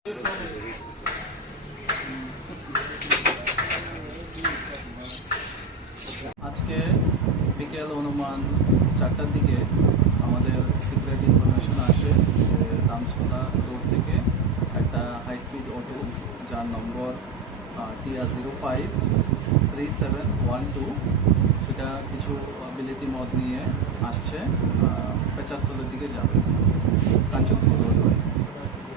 আজকে বিকেল অনুমান 4টার দিকে আমাদের সিক্রেট ইনফরমেশন আসে যে রামসোনা রোড থেকে একটা হাই স্পিড অটো যার নম্বর TR053712 সেটা কিছু বিলেতি মদ নিয়ে আসছে পেচারতলের দিকে যাবে কাঞ্চনপুর রোড হয়ে।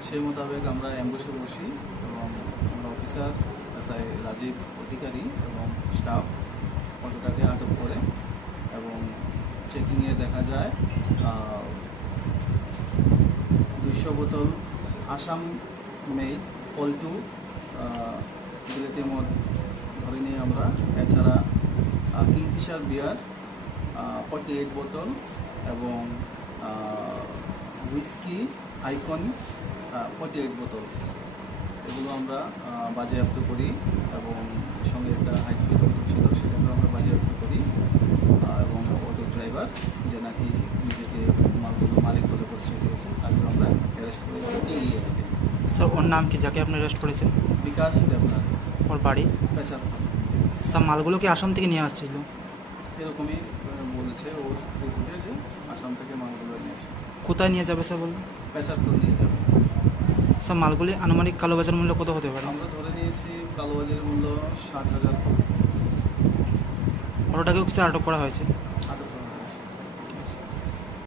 সেই মোতাবেক আমরা অ্যাম্বুসে বসি এবং আমরা অফিসার এসআই রাজীব অধিকারী এবং স্টাফ অটোটাকে আটক করে এবং চেকিংয়ে দেখা যায় 200 বোতল আসাম মেড পল্টু বিলেতি মদ ধরে নিয়ে আমরা। এছাড়া কিংফিশার বিয়ার 48 বোতলস এবং হুইস্কি আইকন 48 বোতলস এগুলো আমরা বাজেয়াপ্ত করি এবং সঙ্গে একটা হাই স্পিড অটো ছিল সেটাকে আমরা বাজেয়াপ্ত করি এবং অটো ড্রাইভার যে নাকি নিজেকে মালগুলো মালিক বলে পরিচয় দিয়েছে তাকে আমরা অ্যারেস্ট করেছি। স্যার ওর নাম কি যাকে আপনি অ্যারেস্ট করেছেন? বিকাশ দেবনাথ। ওর বাড়ি পেশারতল। স্যার মালগুলো কি আসাম থেকে নিয়ে আসছিল? এরকমই বলেছে ওর রিপোর্টে যে আসাম থেকে মালগুলো নিয়েছে। কোথায় নিয়ে যাবে স্যার বলুন? পেশারতল নিয়ে যাবে। স্যার মালগুলি আনুমানিক কালোবাজার মূল্য কত হতে পারে? আমরা ধরে নিয়েছি কালোবাজারের মূল্য 60,000। অটোটাকেও স্যার আটক করা হয়েছে?